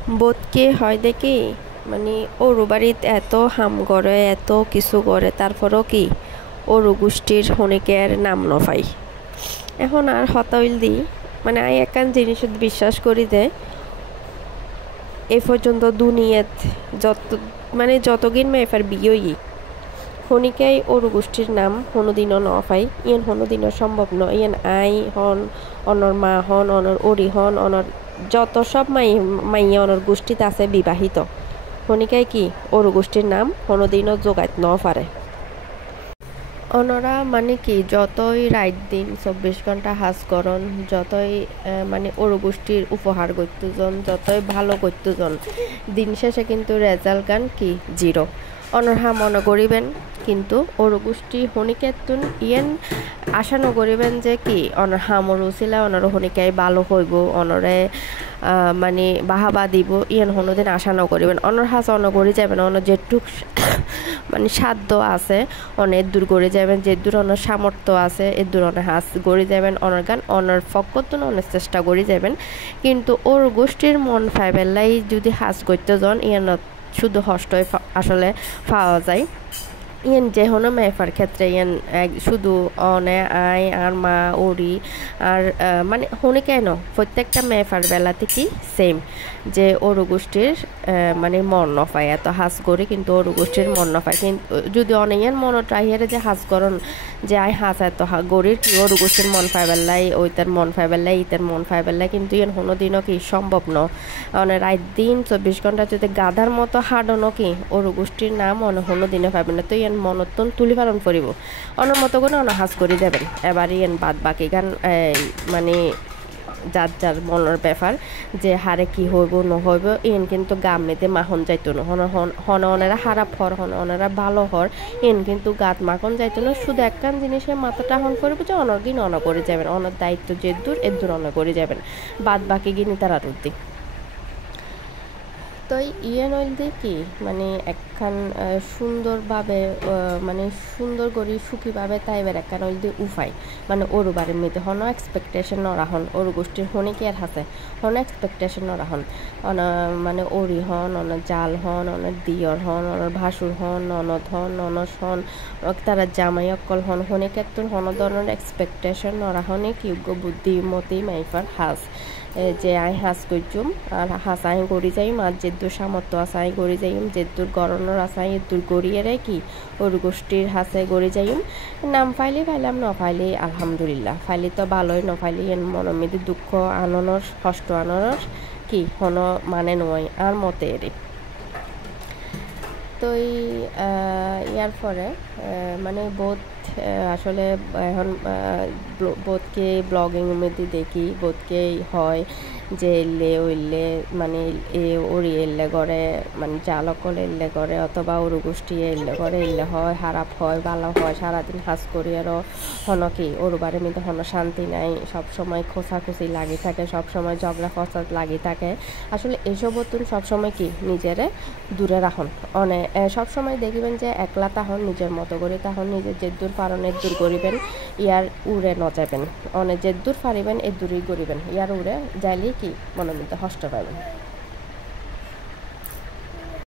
বোধকে হয় দেখি মানে ওরু বাড়িত এত হাম করে এত কিছু করে তারপরও কি ওরু গোষ্ঠীর হনিকের নাম নফাই এখন আর হতাইল দি মানে আই একান জিনিসত বিশ্বাস করি যে এই পর্যন্ত দুনিয়াত যত মানে যতগিন মেফার বিয়ই হনিকাই ওরু গোষ্ঠীর নাম হনুদিনও নফাই ইয়ান হনুদিনও সম্ভব নয় ইয়ান আই হন অনর মা হন অনর ওরি হন অনর যত সব মাইয়া অনর গোষ্ঠীতে আছে বিবাহিত হনিকাই কি ওরু গোষ্ঠীর নাম হনুদিনও যোগাইত ন পারে অনরা মানে কি যতই রাত দিন 24 ঘন্টা হাজ করন যতই মানে ওরু গোষ্ঠীর উপহার করতেজন যতই ভালো করতেজন দিন শেষে কিন্তু রেজাল্ট গান কি জিরো অনরহা মনে করিবেন কিন্তু ওরু গোষ্ঠী হনিকেতুন ইয়েন আশা নকরিবেন যে কি অনর হামর উচিলা অনর হনিকাই ভালো হইব অনরে মানে বাহাবা দিব ইয়েন হনুদিন আশা নকরিবেন অনর হাস অনগরি যাবেন অনর যেটুক মানে সাধ্য আছে অনেক দূর গড়ে যাবেন যে দূর অনেক সামর্থ্য আছে এর দূর অনেক হাস গড়ে যাবেন অনর গান অনর ফকতুন অনেক চেষ্টা করে যাবেন কিন্তু ওর গোষ্ঠীর মন ফাইবেলাই যদি হাস করতে যান ইয়ান শুধু হষ্টই আসলে পাওয়া যায় ইয়ান যে হনো মেফার ক্ষেত্রে ইয়ান শুধু অনে আই আর মা ওরি আর মানে হনে কেন প্রত্যেকটা মেফার বেলাতে কি সেম যে ওরু গোষ্ঠীর মানে মন নফায় এত হাস করে কিন্তু ওরু গোষ্ঠীর মন নফায় কিন্তু যদি অনেক মনত রাহিয়ারে যে হাস করন যে আই হাস এত গরির কি ওরু গোষ্ঠীর মন ফাইবেলাই ওইটার মন ফাইবেলাই ইতার মন ফাইবেলাই কিন্তু ইয়ান হনো দিনও কি সম্ভব ন অনে রাত দিন 24 ঘন্টা যদি গাধার মতো হাডনো কি ওরু গোষ্ঠীর নাম অনে হনো দিনে পাবেন না তো ইয়ান মনতন তুলি পালন করিব অনর মতো করে অন হাস করে যাবেন এবার ইয়ান বাদ বাকি গান মানে যার যার মনের ব্যাপার যে হারে কি হইব নহইব ইন কিন্তু গামনিতে মাখন যাইতো না হন অনেরা খারাপ হর হন অনেরা ভালো হর ইন কিন্তু গাত মাখন যাইতো না শুধু একখান জিনিসের মাথাটা হন করব যে অনর গিন অন করে যাবেন অনর দায়িত্ব যে দূর এর দূর অন করে যাবেন বাদ বাকি গিনি তারা রুদ্দি তো ইয়ে নইলে কি মানে একখান সুন্দরভাবে মানে সুন্দর করে সুখীভাবে তাইবার একখান নইলে উপায় মানে ওরু বাড়ির মেয়েতে হন এক্সপেকটেশন নরাহন ওরু গোষ্ঠীর হনে কি আর হাসে হন এক্সপেকটেশন নরাহন মানে ওরি হন অনার জাল হন অনার দিয়র হন অনার ভাসুর হন ননদ হন ননস হন তারা জামাই অকল হন হনে কেতন হন ধরনের এক্সপেকটেশন নরাহনে যোগ্য বুদ্ধিমতী মাইফার হাস যে I has করছুম R has I গড়ি যাইম আর যেদুর সামর্থ্য আছে আই গড়ি যাইম যেদুর গরণর আছে আই এদুর গড়িয়ে কি ওর গোষ্ঠীর হাসে গড়ি যাইম নাম ফাইলে ফাইলাম ন ফাইলে আলহামদুলিল্লাহ ফাইলে তো ভালোই ন ফাইলে এন মনের মধ্যে দুঃখ আননর কষ্ট আননর কি হন মানে নয় আর মতে এরে তো ইয়ার পরে মানে বোধ আসলে এখন বোধকে ব্লগিং মধ্যে দেখি বোধকে হয় যে এলে ওইলে মানে ওরি এলে করে মানে চালকল এলে করে অথবা ওরু গোষ্ঠী এলে করে এলে হয় খারাপ হয় ভালো হয় সারাদিন হাস করি আরও হন কি ওর বাড়ির মধ্যে হন শান্তি নাই সবসময় খোঁচাখুচি লাগি থাকে সবসময় ঝগড়া ফসাদ লাগি থাকে আসলে এসব তুন সবসময় কি নিজেরে দূরে রাখুন অনেক সবসময় দেখবেন যে একলা তাহন নিজের মতো করে তাহন নিজের যে দূর পারনের দূর করিবেন ইয়ার উড়ে নচাবেন অনেক যে দূর পারিবেন এর দূরই করিবেন ইয়ার উড়ে যাইলে কি মনের মধ্যে কষ্ট পাবেন।